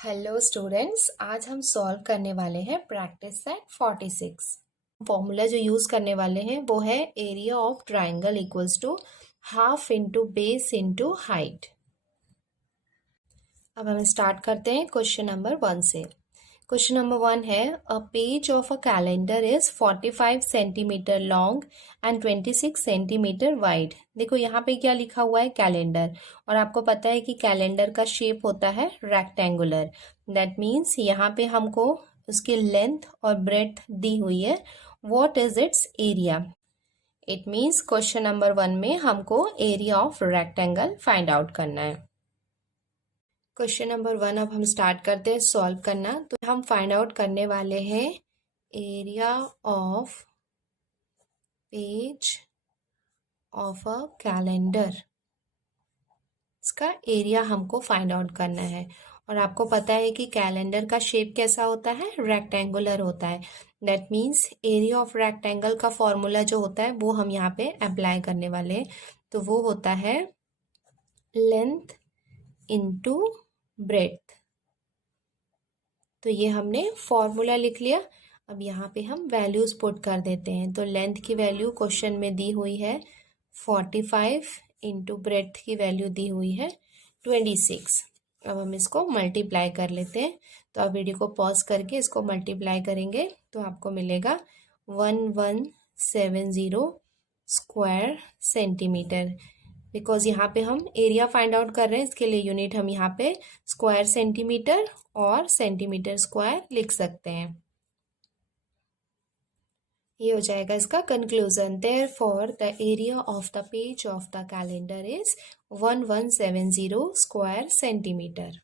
Hello students, आज हम solve करने वाले हैं प्रैक्टिस सेट 46। फॉर्मूला जो यूज़ करने वाले हैं वो है area of triangle equals to half into base into height. अब हम स्टार्ट करते हैं क्वेश्चन नंबर 1 से। क्वेश्चन नंबर 1 है a page of a calendar is 45 centimetre long and 26 centimetre wide. देखो यहाँ पे क्या लिखा हुआ है, कैलेंडर, और आपको पता है कि कैलेंडर का शेप होता है रेक्टेंगुलर। दैट मीन्स यहाँ पे हमको उसकी लेंथ और ब्रेड्थ दी हुई है। What is it's area? It means question number 1 में हमको area of rectangle find out करना है। क्वेश्चन नंबर 1 अब हम स्टार्ट करते हैं सॉल्व करना। तो हम फाइंड आउट करने वाले हैं area of page of a calendar. इसका एरिया हमको फाइंड आउट करना है। और आपको पता है कि कैलेंडर का शेप कैसा होता है, रेक्टेंगुलर होता है। That means area of rectangle का फॉर्मूला जो होता है वो हम यहाँ पे अप्लाई करने वाले हैं। तो वो होता है लेंथ इंटू ब्रेड्थ। तो ये हमने फॉर्मूला लिख लिया। अब यहाँ पे हम वैल्यूज पुट कर देते हैं। तो लेंथ की वैल्यू क्वेश्चन में दी हुई है 45 इंटू ब्रेड्थ की वैल्यू दी हुई है 26। अब हम इसको मल्टीप्लाई कर लेते हैं। तो आप वीडियो को पॉज करके इसको मल्टीप्लाई करेंगे तो आपको मिलेगा 1170 स्क्वायर सेंटीमीटर। बिकॉज यहाँ पे हम एरिया फाइंड आउट कर रहे हैं, इसके लिए यूनिट हम यहाँ पे स्क्वायर सेंटीमीटर और सेंटीमीटर स्क्वायर लिख सकते हैं। ये हो जाएगा इसका conclusion. Therefore the area of the page of the calendar is 1170 square centimetre.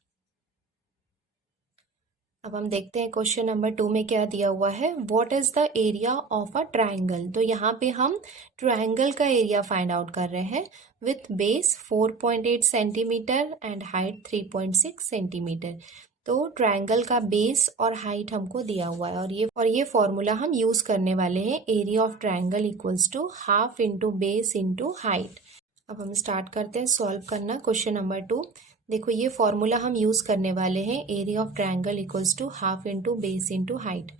अब हम देखते हैं क्वेश्चन नंबर 2 में क्या दिया हुआ है। What is the area of a triangle? तो यहाँ पे हम ट्राइंगल का एरिया फाइंड आउट कर रहे हैं with base 4.8 centimetre and height 3.6 centimetre. तो ट्राइंगल का बेस और हाइट हमको दिया हुआ है और ये फॉर्मूला हम यूज करने वाले हैं। Area of triangle equals to half into base into height. अब हम स्टार्ट करते हैं सॉल्व करना क्वेश्चन नंबर 2। देखो ये फॉर्मूला हम यूज करने वाले हैं, area of triangle equals to half into base into height.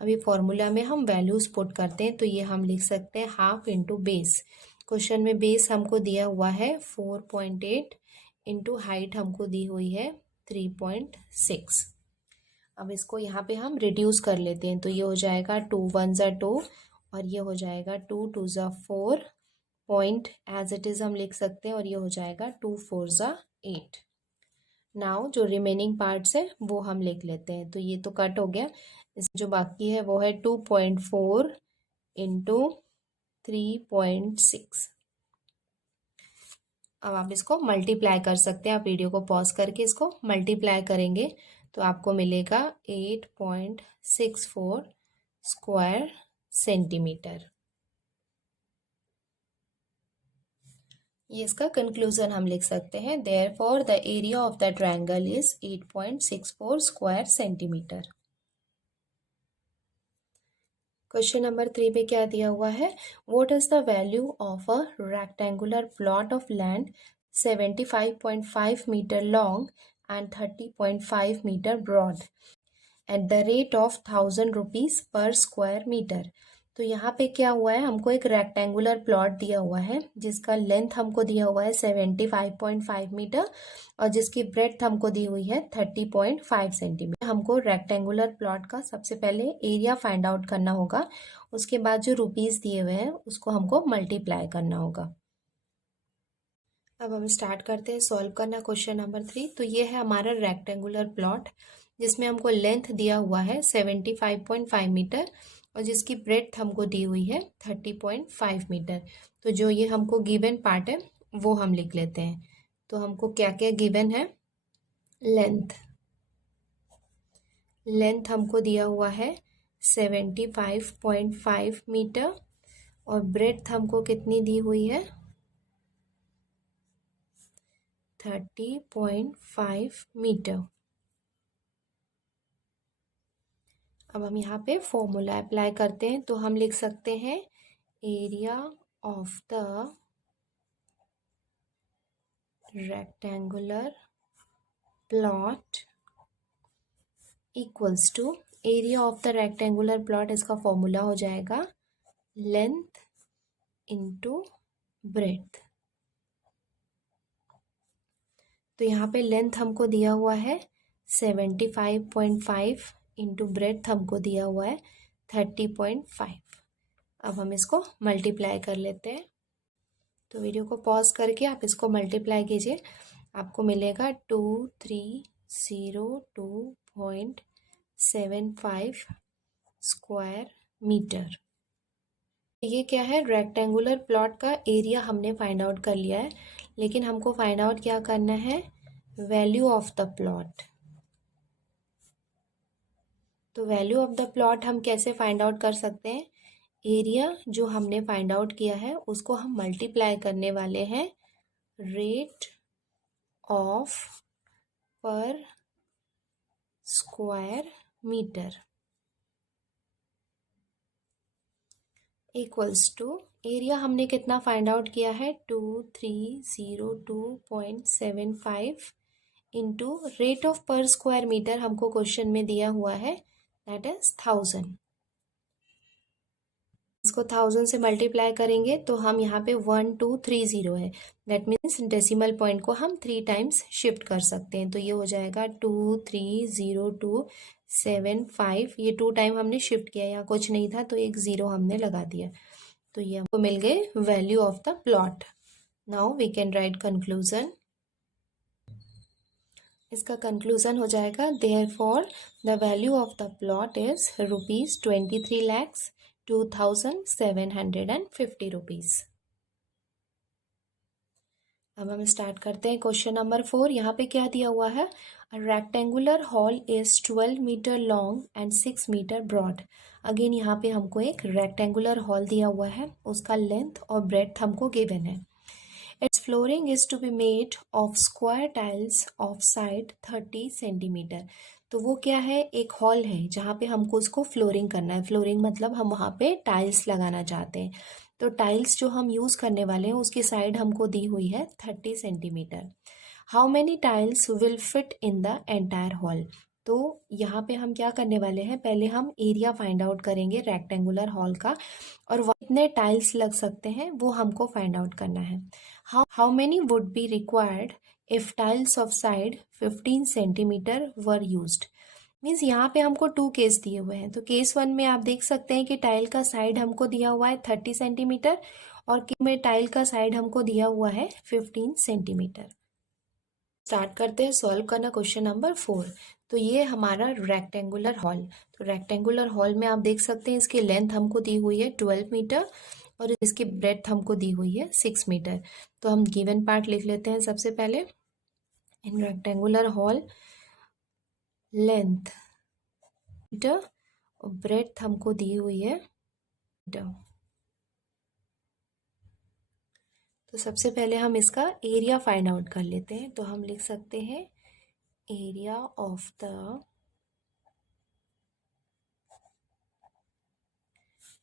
अभी फॉर्मूला में हम वैल्यूज पुट करते हैं। तो ये हम लिख सकते हैं हाफ इंटू बेस। क्वेश्चन में बेस हमको दिया हुआ है 4.8 इंटू हाइट हमको दी हुई है 3.6। अब इसको यहाँ पे हम रिड्यूस कर लेते हैं। तो ये हो जाएगा 2 1 ज़ा 2 और ये हो जाएगा 2 2 ज़ा 4। पॉइंट एज इट इज हम लिख सकते हैं और ये हो जाएगा 2 4 ज़ा 8। नाउ जो रिमेनिंग पार्ट्स है वो हम लिख लेते हैं। तो ये तो कट हो गया। इस जो बाकी है वो है 2.4 इंटू 3.6। अब आप इसको मल्टीप्लाई कर सकते हैं। आप वीडियो को पॉज करके इसको मल्टीप्लाई करेंगे तो आपको मिलेगा 8.64 स्क्वायर सेंटीमीटर। ये इसका कंक्लूजन हम लिख सकते हैं। Therefore the area of the triangle is 8.64 square centimetre. Question number 3 पे क्या दिया हुआ है। What is the value of a rectangular plot of land 75.5 metre long and 30.5 metre broad at the rate of 1000 rupees per square metre. तो यहाँ पे क्या हुआ है, हमको एक रेक्टेंगुलर प्लॉट दिया हुआ है जिसका लेंथ हमको दिया हुआ है 75.5 मीटर और जिसकी ब्रेड्थ हमको दी हुई है 30.5 सेंटीमीटर। हमको रेक्टेंगुलर प्लॉट का सबसे पहले एरिया फाइंड आउट करना होगा। उसके बाद जो रुपीज दिए हुए हैं उसको हमको मल्टीप्लाई करना होगा। अब हम स्टार्ट करते हैं सॉल्व करना क्वेश्चन नंबर 3। तो ये है हमारा रेक्टेंगुलर प्लॉट जिसमें हमको लेंथ दिया हुआ है 75.5 मीटर और जिसकी ब्रेड्थ हमको दी हुई है 30.5 मीटर। तो जो ये हमको गिवन पार्ट है वो हम लिख लेते हैं। तो हमको क्या क्या गिवन है, लेंथ हमको दिया हुआ है 75.5 मीटर और ब्रेड्थ हमको कितनी दी हुई है 30.5 मीटर। अब हम यहाँ पे फॉर्मूला अप्लाई करते हैं। तो हम लिख सकते हैं area of the rectangular plot equals to area of the rectangular plot, इसका फॉर्मूला हो जाएगा लेंथ इंटू ब्रेड्थ। तो यहाँ पे लेंथ हमको दिया हुआ है 75.5 इंटू ब्रेड्थ हमको दिया हुआ है 30.5। अब हम इसको मल्टीप्लाई कर लेते हैं। तो वीडियो को पॉज करके आप इसको मल्टीप्लाई कीजिए, आपको मिलेगा 2302.75 स्क्वायर मीटर। ये क्या है, रेक्टेंगुलर प्लॉट का एरिया हमने फाइंड आउट कर लिया है, लेकिन हमको फाइंड आउट क्या करना है, वैल्यू ऑफ द प्लॉट। तो वैल्यू ऑफ द प्लॉट हम कैसे फाइंड आउट कर सकते हैं, एरिया जो हमने फाइंड आउट किया है उसको हम मल्टीप्लाई करने वाले हैं rate of per square metre equals to area हमने कितना फाइंड आउट किया है 2302.75 into rate of per square metre हमको क्वेश्चन में दिया हुआ है दैट इज 1000। इसको 1000 से मल्टीप्लाई करेंगे तो हम यहाँ पे 1230 है, दैट मीन्स डेसिमल पॉइंट को हम 3 टाइम्स शिफ्ट कर सकते हैं। तो ये हो जाएगा 2302.75, ये 2 टाइम हमने शिफ्ट किया, यहाँ कुछ नहीं था तो एक 0 हमने लगा दिया, तो ये हमको मिल गए value of the plot. Now we can write conclusion. इसका कंक्लूजन हो जाएगा therefore the value of the plot is ₹23,02,750 rupees. अब हम स्टार्ट करते हैं क्वेश्चन नंबर 4। यहाँ पे क्या दिया हुआ है, rectangular hall is 12 metre long and 6 metre broad. Again यहाँ पे हमको एक रेक्टेंगुलर हॉल दिया हुआ है, उसका लेंथ और ब्रेड्थ हमको गिवन है। Its flooring is to be made of square tiles of side 30 centimetre. तो वो क्या है, एक हॉल है जहाँ पे हमको उसको फ्लोरिंग करना है। फ्लोरिंग मतलब हम वहाँ पे टाइल्स लगाना चाहते हैं। तो टाइल्स जो हम यूज़ करने वाले हैं उसकी साइड हमको दी हुई है 30 centimetre. How many tiles will fit in the entire hall. तो यहाँ पे हम क्या करने वाले हैं, पहले हम एरिया फाइंड आउट करेंगे रेक्टेंगुलर हॉल का, और कितने टाइल्स लग सकते हैं वो हमको फाइंड आउट करना है। How many would be required if tiles of side 15 centimetre were used. Means यहाँ पे हमको 2 केस दिए हुए हैं। तो केस 1 में आप देख सकते हैं कि टाइल का साइड हमको दिया हुआ है 30 सेंटीमीटर, और केस में टाइल का साइड हमको दिया हुआ है 15 सेंटीमीटर। स्टार्ट करते हैं सॉल्व करना क्वेश्चन नंबर 4। तो ये हमारा रेक्टेंगुलर हॉल, तो रेक्टेंगुलर हॉल में आप देख सकते हैं इसकी लेंथ हमको दी हुई है 12 मीटर और इसकी ब्रेड्थ हमको दी हुई है 6 मीटर। तो हम गिवन पार्ट लिख लेते हैं सबसे पहले। In rectangular hall length metre और ब्रेड्थ हमको दी हुई है मीटर। तो सबसे पहले हम इसका एरिया फाइंड आउट कर लेते हैं। तो हम लिख सकते हैं area of the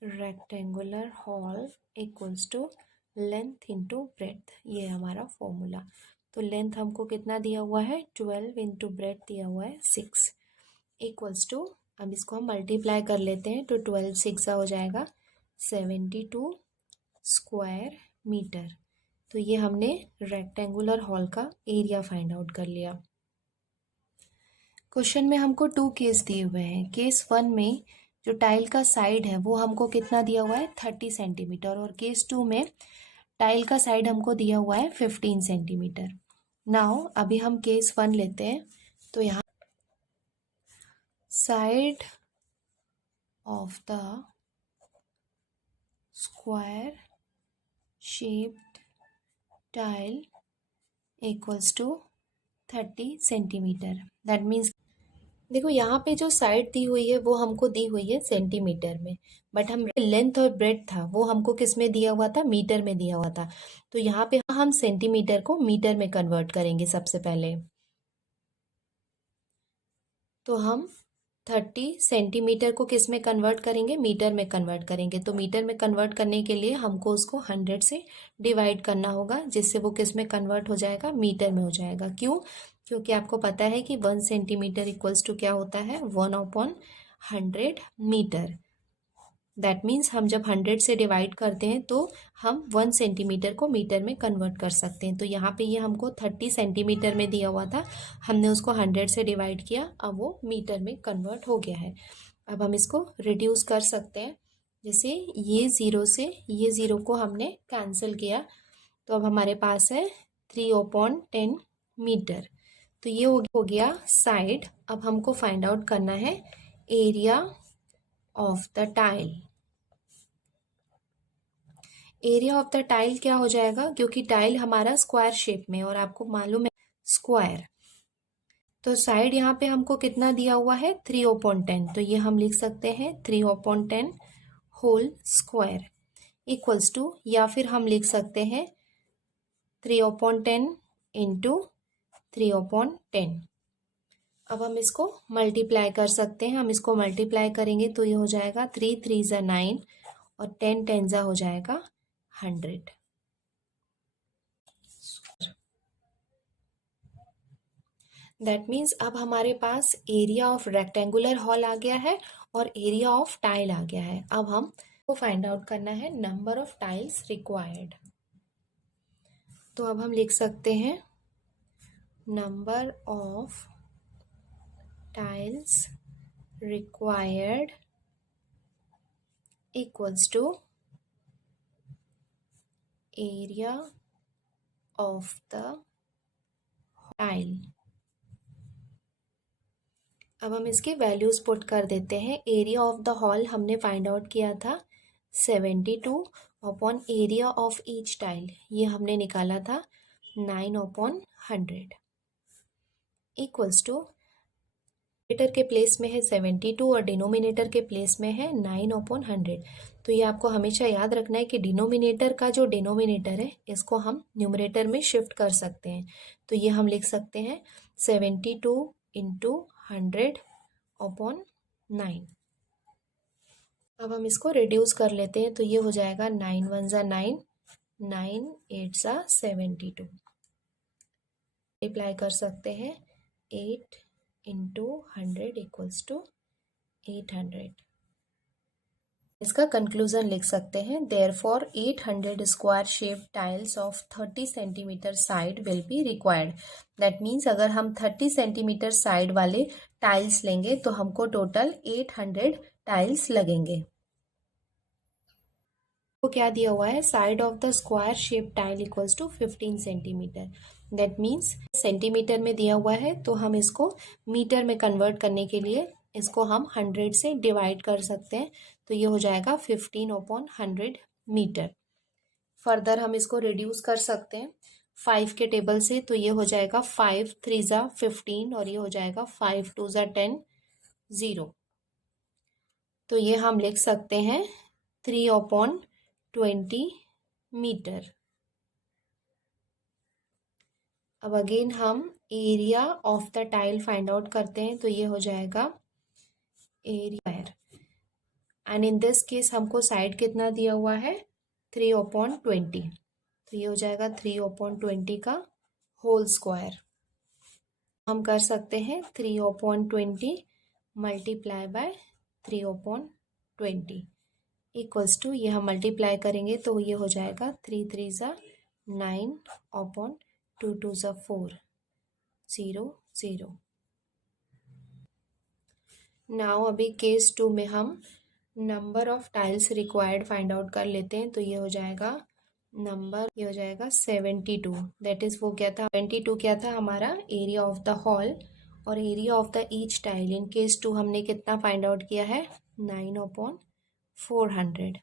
rectangular hall equals to length into breadth, ये हमारा फॉर्मूला। तो लेंथ हमको कितना दिया हुआ है 12 इंटू ब्रेड्थ दिया हुआ है 6 इक्वल्स टू, अब इसको हम मल्टीप्लाई कर लेते हैं। तो 12 6 हो जाएगा 72 स्क्वायर मीटर। तो ये हमने रेक्टेंगुलर हॉल का एरिया फाइंड आउट कर लिया। क्वेश्चन में हमको 2 केस दिए हुए हैं। केस 1 में जो टाइल का साइड है वो हमको कितना दिया हुआ है 30 सेंटीमीटर, और केस 2 में टाइल का साइड हमको दिया हुआ है 15 सेंटीमीटर। नाउ अभी हम केस 1 लेते हैं। तो यहाँ side of the square shaped tile equals to 30 centimetre. That means देखो यहाँ पे जो साइड दी हुई है वो हमको दी हुई है सेंटीमीटर में, बट हम लेंथ और ब्रेड्थ था वो हमको किस में दिया हुआ था, मीटर में दिया हुआ था। तो यहाँ पे हम सेंटीमीटर को मीटर में कन्वर्ट करेंगे सबसे पहले। तो हम 30 सेंटीमीटर को किस में कन्वर्ट करेंगे, मीटर में कन्वर्ट करेंगे। तो मीटर में कन्वर्ट करने के लिए हमको उसको 100 से डिवाइड करना होगा, जिससे वो किस में कन्वर्ट हो जाएगा, मीटर में हो जाएगा। क्यों? क्योंकि आपको पता है कि 1 सेंटीमीटर इक्वल्स टू क्या होता है, 1/100 मीटर। दैट मीन्स हम जब 100 से डिवाइड करते हैं तो हम 1 सेंटीमीटर को मीटर में कन्वर्ट कर सकते हैं। तो यहाँ पे ये हमको 30 सेंटीमीटर में दिया हुआ था, हमने उसको 100 से डिवाइड किया, अब वो मीटर में कन्वर्ट हो गया है। अब हम इसको रिड्यूस कर सकते हैं, जैसे ये ज़ीरो से ये ज़ीरो को हमने कैंसिल किया, तो अब हमारे पास है 3/10 मीटर। तो ये हो गया साइड। अब हमको फाइंड आउट करना है area of the tile. Area of the tile क्या हो जाएगा, क्योंकि टाइल हमारा स्क्वायर शेप में और आपको मालूम है स्क्वायर, तो साइड यहाँ पे हमको कितना दिया हुआ है, 3/10। तो ये हम लिख सकते हैं 3/10 होल स्क्वायर इक्वल्स टू, या फिर हम लिख सकते हैं 3/10 इंटू 3/10। अब हम इसको मल्टीप्लाई कर सकते हैं। हम इसको मल्टीप्लाई करेंगे तो ये हो जाएगा 3 3 ज़ा 9 और 10 10 ज़ा हो जाएगा 100। दैट मीन्स अब हमारे पास एरिया ऑफ रेक्टेंगुलर हॉल आ गया है और एरिया ऑफ टाइल आ गया है। अब हम को फाइंड आउट करना है नंबर ऑफ टाइल्स रिक्वायर्ड। तो अब हम लिख सकते हैं number of tiles required equals to area of the tile. अब हम इसके वैल्यूज पुट कर देते हैं। एरिया ऑफ द हॉल हमने फाइंड आउट किया था 72 upon area of each tile, ये हमने निकाला था 9/100 इक्वल्स टू, न्यूमरेटर के प्लेस में है 72 और डिनोमिनेटर के प्लेस में है 9/100। तो ये आपको हमेशा याद रखना है कि डिनोमिनेटर का जो डिनोमिनेटर है इसको हम न्यूमरेटर में शिफ्ट कर सकते हैं। तो ये हम लिख सकते हैं 72 इंटू 100/9। अब हम इसको रिड्यूस कर लेते हैं, तो ये हो जाएगा 9 1 ज़ा 9, 9 8 ज़ा 72। मल्टीप्लाई कर सकते हैं 8 इंटू 100 इक्वल्स टू 800। इसका कंक्लूजन लिख सकते हैं, therefore 800 square shape tiles of 30 centimetre side will be required. That means अगर हम 30 सेंटीमीटर साइड वाले टाइल्स लेंगे तो हमको टोटल 800 टाइल्स लगेंगे। तो क्या दिया हुआ है, side of the square shape tile equals to 15 centimetre. That means centimetre में दिया हुआ है, तो हम इसको मीटर में कन्वर्ट करने के लिए इसको हम 100 से डिवाइड कर सकते हैं। तो ये हो जाएगा 15/100 मीटर। फर्दर हम इसको रिड्यूस कर सकते हैं 5 के टेबल से, तो ये हो जाएगा 5 3 ज़ा 15 और ये हो जाएगा 5 2 ज़ा 10 0। तो ये हम लिख सकते हैं 3/20 मीटर। अब अगेन हम area of the tile find out करते हैं, तो ये हो जाएगा area, and in this case हमको साइड कितना दिया हुआ है 3/20। तो ये हो जाएगा 3/20 का होल स्क्वायर। हम कर सकते हैं 3/20 मल्टीप्लाई बाय 3/20 इक्वल्स टू, ये हम मल्टीप्लाई करेंगे तो ये हो जाएगा 3 3 ज़ा 9 अपॉन 2 2 ज़ा 4 0 0। नाउ अभी केस 2 में हम number of tiles required find out कर लेते हैं। तो ये हो जाएगा ये हो जाएगा 72। दैट इज वो क्या था, 72 क्या था हमारा एरिया ऑफ द हॉल, और area of the each tile in case 2 हमने कितना फाइंड आउट किया है 9/400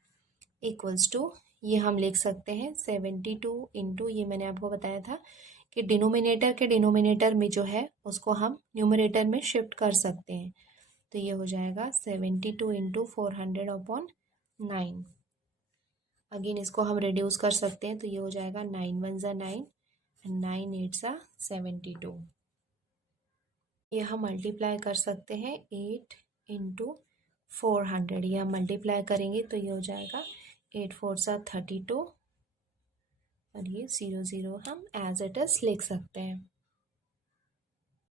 इक्वल्स टू, ये हम लिख सकते हैं 72 इंटू, ये मैंने आपको बताया था कि डिनोमिनेटर में जो है उसको हम न्यूमरेटर में शिफ्ट कर सकते हैं। तो ये हो जाएगा 72 इंटू 400/9। अगेन इसको हम रिड्यूस कर सकते हैं, तो ये हो जाएगा 9 1 ज़ा 9 एंड 9 8 ज़ा 72। ये हम मल्टीप्लाई कर सकते हैं 8 इंटू 400, ये हम मल्टीप्लाई करेंगे तो ये हो जाएगा 8 4 32 और ये 0 0 हम एज इट इज लिख सकते हैं।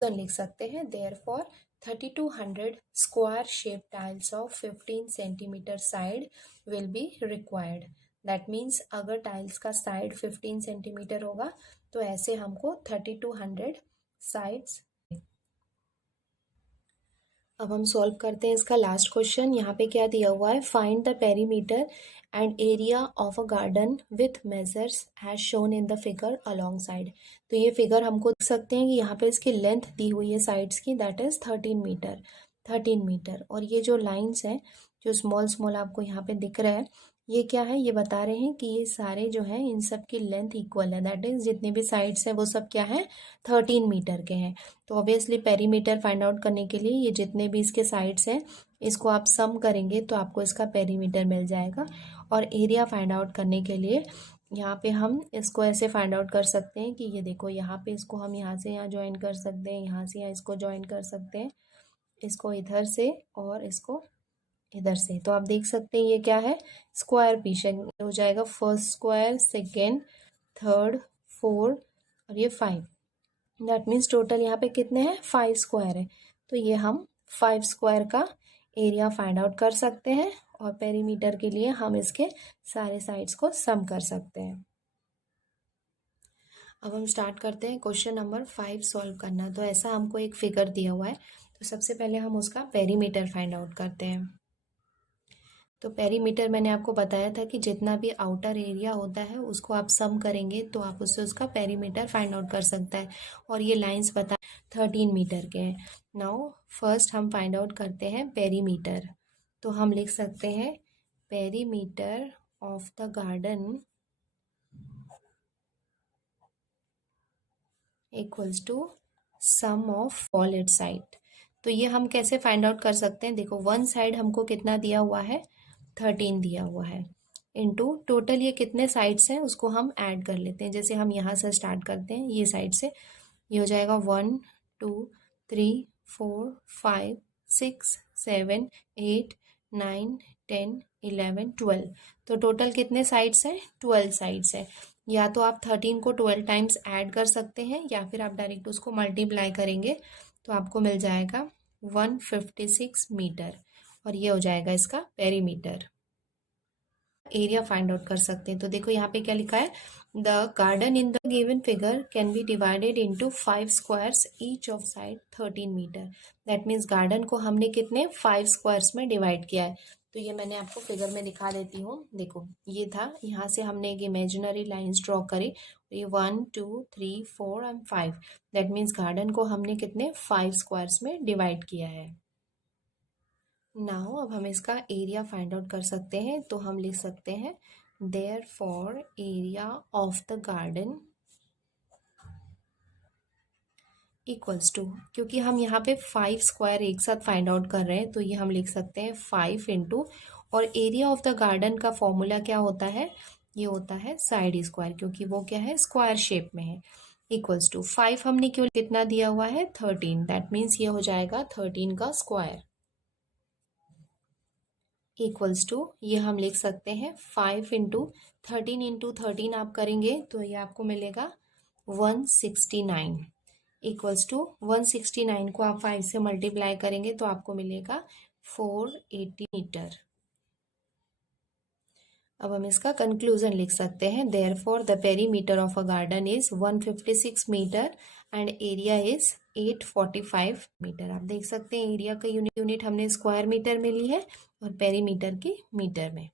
तो लिख सकते हैं therefore 3200 square shape tiles of 15 centimetre side will be required. That means अगर टाइल्स का साइड 15 सेंटीमीटर होगा तो ऐसे हमको 3200 साइड्स। अब हम सॉल्व करते हैं इसका लास्ट क्वेश्चन। यहाँ पे क्या दिया हुआ है, find the perimeter and area of a garden with measures as shown in the figure along side. तो ये फिगर हमको देख सकते हैं कि यहाँ पे इसकी लेंथ दी हुई है साइड्स की, दैट इज 13 मीटर। और ये जो लाइन्स हैं जो स्मॉल स्मॉल आपको यहाँ पे दिख रहा है, ये क्या है, ये बता रहे हैं कि ये सारे जो है इन सब की लेंथ इक्वल है। दैट इज जितने भी साइड्स हैं वो सब क्या है, 13 मीटर के हैं। तो ऑब्वियसली पेरीमीटर फाइंड आउट करने के लिए ये जितने भी इसके साइड्स हैं इसको आप सम करेंगे तो आपको इसका पेरीमीटर मिल जाएगा। और एरिया फाइंड आउट करने के लिए यहाँ पे हम इसको ऐसे फाइंड आउट कर सकते हैं कि ये देखो, यहाँ पे इसको हम यहाँ से यहाँ ज्वाइन कर सकते हैं, यहाँ से यहाँ इसको ज्वाइन कर सकते हैं, इसको इधर से और इसको इधर से। तो आप देख सकते हैं ये क्या है, स्क्वायर पीस हो जाएगा। First square, second, third, fourth और ये 5। दैट मीन्स टोटल यहाँ पे कितने हैं, 5 स्क्वायर है। तो ये हम 5 स्क्वायर का एरिया फाइंड आउट कर सकते हैं और पेरीमीटर के लिए हम इसके सारे साइड्स को सम कर सकते हैं। अब हम स्टार्ट करते हैं क्वेश्चन नंबर 5 सॉल्व करना। तो ऐसा हमको एक फिगर दिया हुआ है, तो सबसे पहले हम उसका पेरीमीटर फाइंड आउट करते हैं। तो पेरीमीटर मैंने आपको बताया था कि जितना भी आउटर एरिया होता है उसको आप सम करेंगे तो आप उससे उसका पेरीमीटर फाइंड आउट कर सकता है। और ये लाइंस बता 13 मीटर के हैं। नाउ फर्स्ट हम फाइंड आउट करते हैं पेरीमीटर। तो हम लिख सकते हैं perimeter of the garden equals to sum of all its side. तो ये हम कैसे फाइंड आउट कर सकते हैं, देखो वन साइड हमको कितना दिया हुआ है, 13 दिया हुआ है, इनटू टोटल ये कितने साइड्स हैं उसको हम ऐड कर लेते हैं। जैसे हम यहाँ से स्टार्ट करते हैं, ये साइड से, ये हो जाएगा 1 2 3 4 5 6 7 8 9 10 11 12। तो टोटल कितने साइड्स हैं, 12 साइड्स हैं। या तो आप 13 को 12 टाइम्स ऐड कर सकते हैं या फिर आप डायरेक्ट उसको मल्टीप्लाई करेंगे तो आपको मिल जाएगा 156 मीटर और ये हो जाएगा इसका पेरीमीटर। एरिया फाइंड आउट कर सकते हैं। तो देखो यहाँ पे क्या लिखा है, the garden in the given figure can be divided into 5 squares each of side 13 metre. That means garden को हमने कितने 5 स्क्वायर्स में डिवाइड किया है। तो ये मैंने आपको फिगर में दिखा देती हूँ। देखो ये था, यहाँ से हमने एक इमेजिनरी लाइन्स ड्रॉ करी, ये 1 2 3 4 एंड 5। दैट मीन्स गार्डन को हमने कितने 5 स्क्वायर्स में डिवाइड किया है। नाउ अब हम इसका एरिया फाइंड आउट कर सकते हैं। तो हम लिख सकते हैं therefore area of the garden equals to, क्योंकि हम यहाँ पे 5 स्क्वायर एक साथ फाइंड आउट कर रहे हैं तो ये हम लिख सकते हैं 5 इंटू, और एरिया ऑफ द गार्डन का फॉर्मूला क्या होता है, ये होता है साइड स्क्वायर, क्योंकि वो क्या है स्क्वायर शेप में है। इक्वल्स टू 5 हमने क्यों कितना दिया हुआ है 13, दैट मीन्स ये हो जाएगा 13 का स्क्वायर। इक्वल्स टू ये हम लिख सकते हैं 5 इंटू 13 आप करेंगे तो ये आपको मिलेगा 169। इक्वल्स टू 169 को आप 5 से मल्टीप्लाई करेंगे तो आपको मिलेगा 480 मीटर। अब हम इसका कंक्लूजन लिख सकते हैं therefore the perimeter of a garden is 156 metre and area is 845 metre. आप देख सकते हैं एरिया का यूनिट हमने स्क्वायर मीटर में ली है और पेरीमीटर की मीटर में।